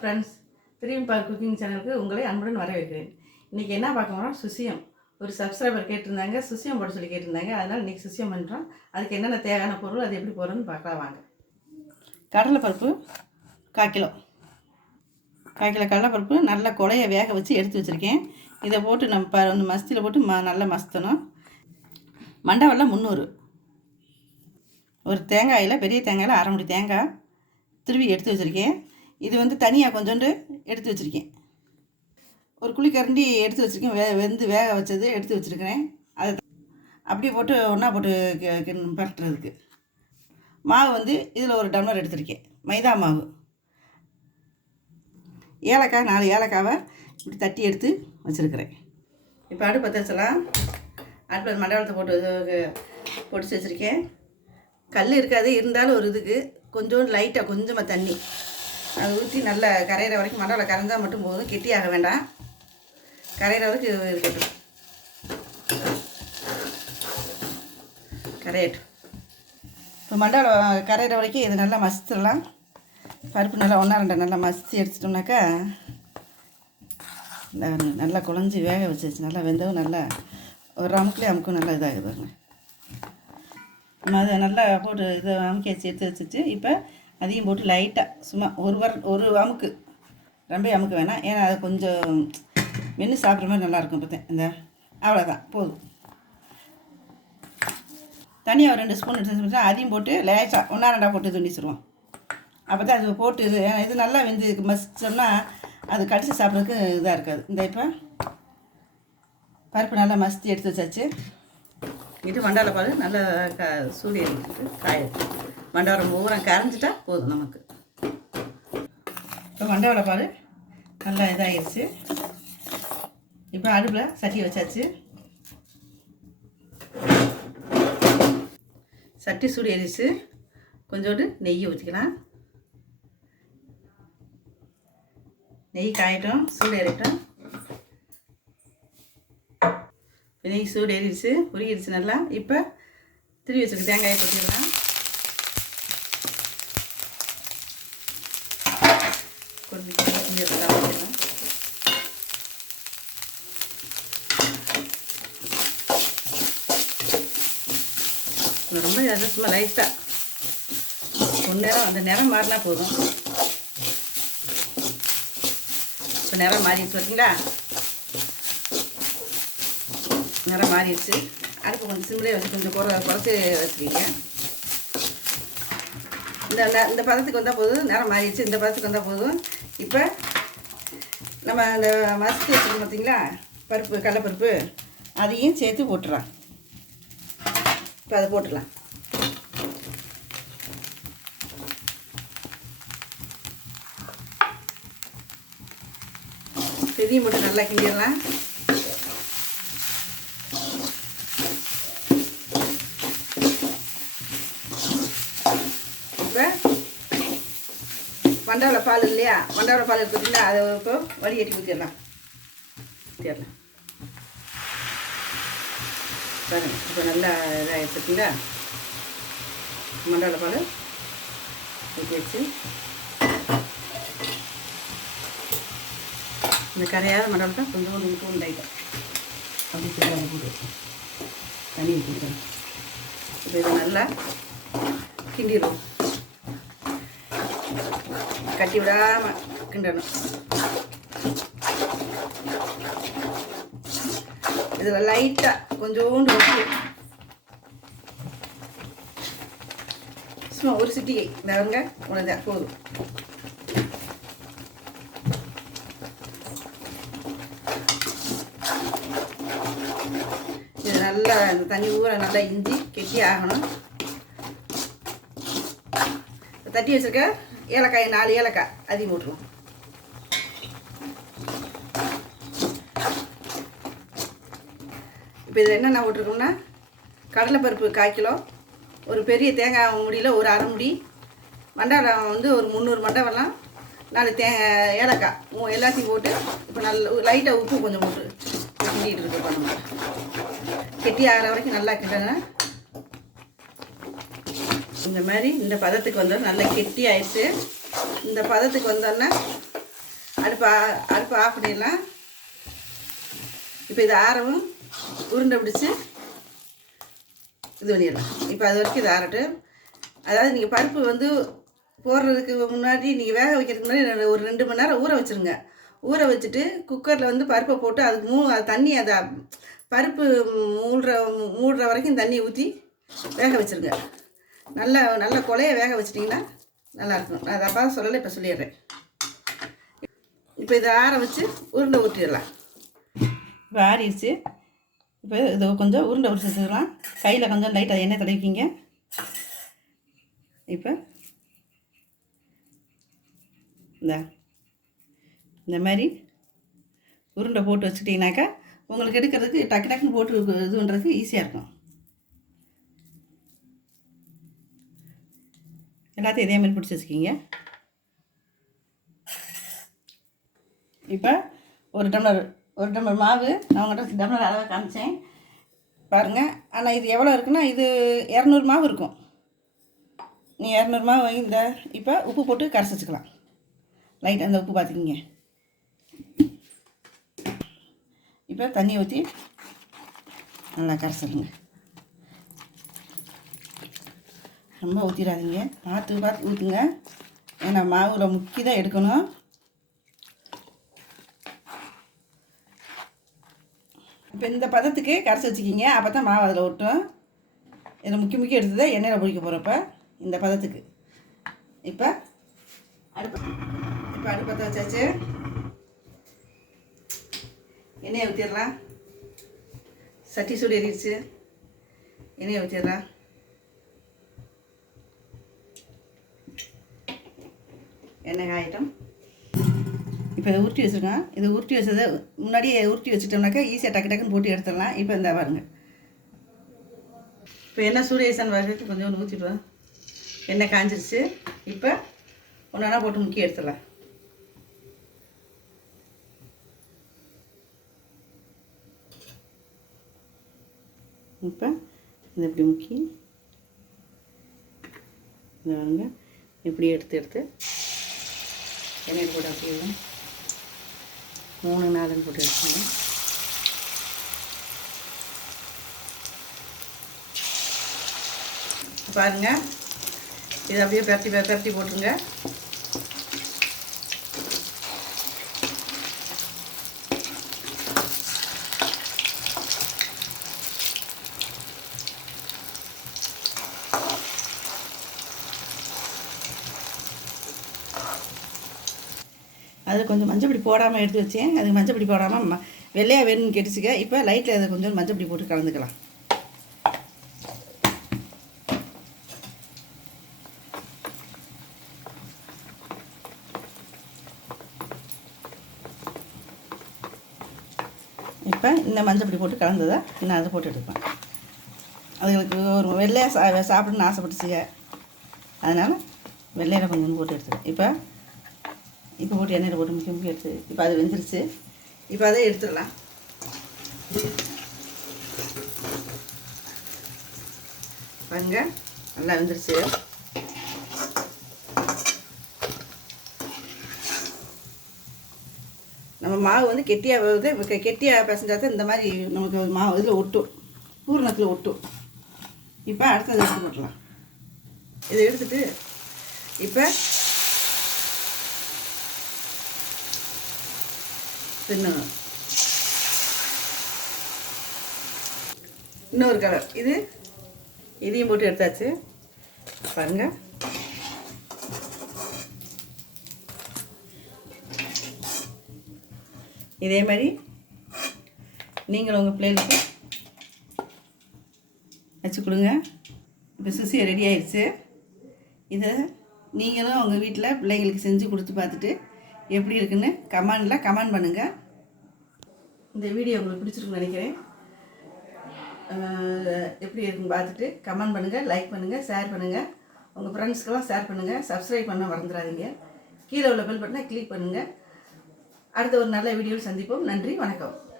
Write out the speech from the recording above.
Friends, திரிம்பிப்பார் cooking சேனலுக்கு உங்களை அன்புடன் வரவேற்கிறேன். இன்றைக்கி என்ன பார்க்க போகிறோம்? சுசியம். ஒரு சப்ஸ்கிரைபர் கேட்டிருந்தாங்க, சுசியம் போட சொல்லி கேட்டிருந்தாங்க. அதனால் இன்றைக்கி சுசியம் பண்ணுறோம். அதுக்கு என்னென்ன தேவையான பொருள், அது எப்படி போடுறோன்னு பார்க்கலாம் வாங்க. கடலைப்பருப்பு 1/4 கிலோ. 1/4 கிலோ கடலைப்பருப்பு நல்லா கொலையை வேக வச்சு எடுத்து வச்சுருக்கேன். இதை போட்டு நம்ம வந்து மஸ்தியில் போட்டு நல்லா மஸ்தணும். மண்டை வெல்லம் 300. ஒரு தேங்காயில், பெரிய தேங்காயில் 1/2 முடி தேங்காய் திருவி எடுத்து வச்சுருக்கேன். இது வந்து தனியாக கொஞ்சோண்டு எடுத்து வச்சுருக்கேன். ஒரு குழிக்கரண்டி எடுத்து வச்சுருக்கேன். வெந்து வேக வச்சது எடுத்து வச்சுருக்கிறேன். அதை அப்படியே போட்டு ஒன்றா போட்டு பரட்டுறதுக்கு. மாவு வந்து இதில் ஒரு டம்ளர் எடுத்துருக்கேன், மைதா மாவு. ஏலக்காய் 4 ஏலக்காவை இப்படி தட்டி எடுத்து வச்சுருக்கிறேன். இப்போ அடுப்பு பற்ற வச்சலாம். அடுப்பில் மண்டபத்தை போட்டு பொடிச்சு வச்சுருக்கேன். கல் இருக்காது, இருந்தாலும் ஒரு இதுக்கு கொஞ்சோண்டு லைட்டாக கொஞ்சமாக தண்ணி அதை ஊற்றி நல்லா கரையிற வரைக்கும், மண்டபத்தில் கரைஞ்சால் மட்டும் போதும், கெட்டியாக வேண்டாம். கரையிற வரைக்கும் இருக்கட்டும். கரையட்டும். இப்போ மண்டபம் கரையிற வரைக்கும் இதை நல்லா மசிச்சிடலாம். பருப்பு நல்லா 1-2 நல்லா மசித்து எடுத்துட்டோம்னாக்கா இந்த நல்லா குழஞ்சி வேக வச்சிருச்சு. நல்லா வெந்தவும் நல்லா ஒரு அமுக்குலேயே அமுக்கும் நல்லா இதாகுதுங்க. அதை நல்லா போட்டு இதை அமுக்கி வச்சு எடுத்து வச்சுட்டு இப்போ அதையும் போட்டு லைட்டாக சும்மா ஒரு அமுக்கு, ரொம்ப அமுக்க வேணாம். ஏன்னா அது கொஞ்சம் மென்று சாப்பிட்ற மாதிரி நல்லாயிருக்கும். பார்த்தேன் இந்த அவ்வளோதான் போதும். தனியாக ஒரு 2 ஸ்பூன் எடுத்து அதையும் போட்டு லேசாக 1-2 போட்டு துண்டிச்சிடுவோம். அப்போ தான் அது போட்டு இது நல்லா வெந்து மசிச்சோம்னா அது கடிச்சு சாப்பிட்றதுக்கு இதாக இருக்காது. இந்த இப்போ பருப்பு நல்லா மசித்து எடுத்து வச்சாச்சு. இது மண்டாவில் பால் நல்லா சூடு எடுத்துட்டு காயிடும். மண்டவரம் பூரா கரைஞ்சிட்டா போதும் நமக்கு. இப்போ மண்டவரம் பால் நல்லா இதாகிடுச்சு. இப்போ அடுப்பில் சட்டி வச்சாச்சு. சட்டி சூடு ஏறிச்சு. கொஞ்சோண்டு நெய் ஊற்றிக்கலாம். நெய் காயட்டும், சூடு ஏறிட்டோம். நெய் சூடு ஏறிடுச்சு, உருகிடுச்சு நல்லா. இப்போ திருவி வச்சுருக்கு தேங்காயை கொட்டிடலாம். ரொம்ப அதை சும்மா லைட்டாக நேரம் அந்த நிறம் மாறினா போதும். இப்போ நிறம் மாறிடுச்சு பார்த்தீங்களா? நிறம் மாறிடுச்சு. அடுப்பு கொஞ்சம் சிம்மிலே வச்சு கொஞ்சம் குறைச்சி வச்சுக்கிங்க. இந்த பதத்துக்கு வந்தால் போதும். நிறம் மாறிடுச்சு, இந்த பதத்துக்கு வந்தால் போதும். இப்போ நம்ம அந்த மசித்து வச்சுருக்கோம் பார்த்தீங்களா, பருப்பு கடலைப்பருப்பு, அதையும் சேர்த்து போட்டுடலாம். இப்போ அதை போட்டுடலாம். இதையும் போட்டு நல்லா கிண்டிடலாம். இப்போ மண்டவள பால் இல்லையா, மண்டவள பால் இருக்குதுங்களா, அதை இப்போ வடிகட்டி ஊற்றிடலாம். பாருங்க, இப்போ நல்லா இதாகிடுச்சுங்களா. மண்டவள பால் ஊற்றி வச்சு இந்த கரையாத மண்டவளத்தை கொஞ்சம் தூள் லைட்டாக அப்படி சொல்லி போட்டு தண்ணி ஊற்றிக்கிறேன். இப்போ இதை நல்லா கிண்டிடுவோம். கட்டி விடாமல் கிண்டணும். இதில் லைட்டாக கொஞ்சோண்டு வச்சு சும்மா ஒரு சிட்டிகை இந்தவங்க உனதான் போதும். இது நல்லா இந்த தண்ணி ஊற நல்லா இஞ்சி கெட்டி ஆகணும். தட்டி வச்சுருக்க ஏலக்காய் 4 ஏலக்காய் அதையும் போட்டுருவோம். இப்போ இதில் என்னென்ன போட்டிருக்கோம்னா, கடலைப்பருப்பு 1/4 கிலோ, ஒரு பெரிய தேங்காய் முடியில் ஒரு 1/2 முடி, மண்டவெல்லம் வந்து ஒரு 300 மண்டவெல்லம், 4 ஏலக்காய் எல்லாத்தையும் போட்டு இப்போ நல்ல லைட்டாக உப்பு கொஞ்சம் போட்டு கிண்டிகிட்டு இருக்கு. நம்ம கெட்டி ஆகிற வரைக்கும் நல்லா கிண்டணும். இந்த மாதிரி இந்த பதத்துக்கு வந்தோம். நல்லா கெட்டி ஆயிடுச்சு. இந்த பதத்துக்கு வந்தோன்னா அடுப்பு ஆஃப் பண்ணிடலாம். இப்போ இது ஆறவும் உருண்டை பிடிச்சி இது பண்ணிடலாம். இப்போ அது வரைக்கும் இது ஆறட்டும். அதாவது நீங்கள் பருப்பு வந்து போடுறதுக்கு முன்னாடி நீங்கள் வேக வைக்கிறதுக்கு முன்னாடி ஒரு 2 மணி நேரம் ஊற வச்சுருங்க. ஊற வச்சுட்டு குக்கரில் வந்து பருப்பை போட்டு அதுக்கு தண்ணி அதை பருப்பு மூடுற வரைக்கும் தண்ணி ஊற்றி வேக வச்சுருங்க. நல்லா கொலையை வேக வச்சிட்டிங்கன்னா நல்லாயிருக்கும். நான் அதை அப்பா சொல்லலை, இப்போ சொல்லிடுறேன். இப்போ இதை ஆற வச்சு உருண்டை ஊற்றிடலாம். இப்போ ஆறிடுச்சு. இப்போ இது கொஞ்சம் உருண்டை உரிச்சு வச்சுக்கலாம். கையில் கொஞ்சம் லைட்டாக எண்ணெய் தடவிக்கிங்க. இப்போ இந்த மாதிரி உருண்டை போட்டு வச்சுக்கிட்டிங்கனாக்கா உங்களுக்கு எடுக்கிறதுக்கு டக்குன்னு போட்டு இது பண்ணுறதுக்கு ஈஸியாக இருக்கும். எல்லாத்தையும் இதே மாதிரி பிடிச்சி வச்சுக்கிங்க. இப்போ ஒரு டம்ளர் மாவு நான் உங்கள்கிட்ட டம்ளர் அளவாக காமிச்சேன் பாருங்கள். ஆனால் இது எவ்வளோ இருக்குன்னா இது 200 மாவு இருக்கும். நீ 200 மாவு வாங்கி இப்போ உப்பு போட்டு கரைச்சி வச்சுக்கலாம். லைட்டாக அந்த உப்பு பார்த்துக்கிங்க. இப்போ தண்ணி ஊற்றி நல்லா கரைச்சிடுங்க. ரொம்ப ஊற்றிடாதீங்க, பார்த்து ஊற்றுங்க. ஏன்னா மாவில் முக்கி தான் எடுக்கணும். இப்போ இந்த பதத்துக்கு கரைச்சி வச்சுக்கிங்க. அப்போ தான் மாவு அதில் ஒட்டும். இதில் முக்கி எடுத்து தான் எண்ணெயில் பொரிக்க போகிறப்ப இந்த பதத்துக்கு. இப்போ அடுப்பத்தை வச்சாச்சு. எண்ணெயை ஊற்றிடலாம். சட்டி சூடு ஏறிடுச்சு. எண்ணெயை ஊற்றிடலாம். எண்ணெய் காயட்டும். இப்போ இதை உருட்டி வச்சுருக்கோம். இதை உருட்டி வச்சதை முன்னாடியே உருட்டி வச்சுட்டோம்னாக்கா ஈஸியாக டக்குன்னு போட்டு எடுத்துடலாம். இப்போ இந்த பாருங்க. இப்போ எண்ணெய் சூடு ஏசான்னு பார்த்து கொஞ்சம் ஊற்றிடுவோம். எண்ணெய் காஞ்சிருச்சு. இப்போ ஒன்றா போட்டு முக்கி எடுத்துடலாம். இப்போ இதை இப்படி முக்கி இதை வாங்க இப்படி எடுத்து எண்ணெயில் போட்டு அப்படியே 3-4 போட்டு எடுத்துங்க. பாருங்கள், இதை அப்படியே பரட்டி போட்டுருங்க. அது கொஞ்சம் மஞ்சப்பொடி போடாமல் எடுத்து வச்சேன். அது மஞ்சப்பொடி போடாமல் வெள்ளையாக வேணும்னு கேட்டுச்சுக்க. இப்போ லைட்டில் அதை கொஞ்சம் மஞ்சப்பொடி போட்டு கலந்துக்கலாம். இப்போ இந்த மஞ்சப்பொடி போட்டு கலந்ததை நான் அதை போட்டு எடுப்பேன். அதுங்களுக்கு ஒரு வெள்ளையாக சாப்பிடணுன்னு ஆசைப்பட்டுச்சுங்க. அதனால் வெள்ளையில் கொஞ்சம் போட்டு எடுத்துக்கிறேன். இப்போ போட்டு எண்ணெயில் போட்டு முக்கி எடுத்து இப்போ அது வெந்துருச்சு. இப்போ அதை எடுத்துடலாம். பாருங்க, நல்லா வெந்துருச்சு. நம்ம மாவு வந்து கெட்டியாக பிசைஞ்சா தான் இந்த மாதிரி நமக்கு மாவு இதில் ஒட்டும், பூரணத்தில் ஒட்டும். இப்போ அடுத்தது எடுத்து போட்டுடலாம். இதை எடுத்துட்டு இப்போ இன்னொரு கலர் இதையும் போட்டு எடுத்தாச்சு. பாருங்க, இதே மாதிரி நீங்களும் உங்கள் பிள்ளைகளுக்கு வச்சு கொடுங்க. இப்போ சுசியை ரெடி ஆயிடுச்சு. இதை நீங்களும் உங்கள் வீட்டில் பிள்ளைங்களுக்கு செஞ்சு கொடுத்து பார்த்துட்டு எப்படி இருக்குன்னு கமெண்ட் பண்ணுங்கள். இந்த வீடியோ உங்களுக்கு பிடிச்சிருக்குன்னு நினைக்கிறேன். எப்படி இருக்குன்னு பார்த்துட்டு கமெண்ட் பண்ணுங்கள், லைக் பண்ணுங்கள், ஷேர் பண்ணுங்கள். உங்கள் ஃப்ரெண்ட்ஸ்க்கெல்லாம் ஷேர் பண்ணுங்கள். சப்ஸ்கிரைப் பண்ண மறந்துடாதீங்க. கீழே உள்ள பெல் பட்டனை கிளிக் பண்ணுங்கள். அடுத்த ஒரு நல்ல வீடியோவில் சந்திப்போம். நன்றி, வணக்கம்.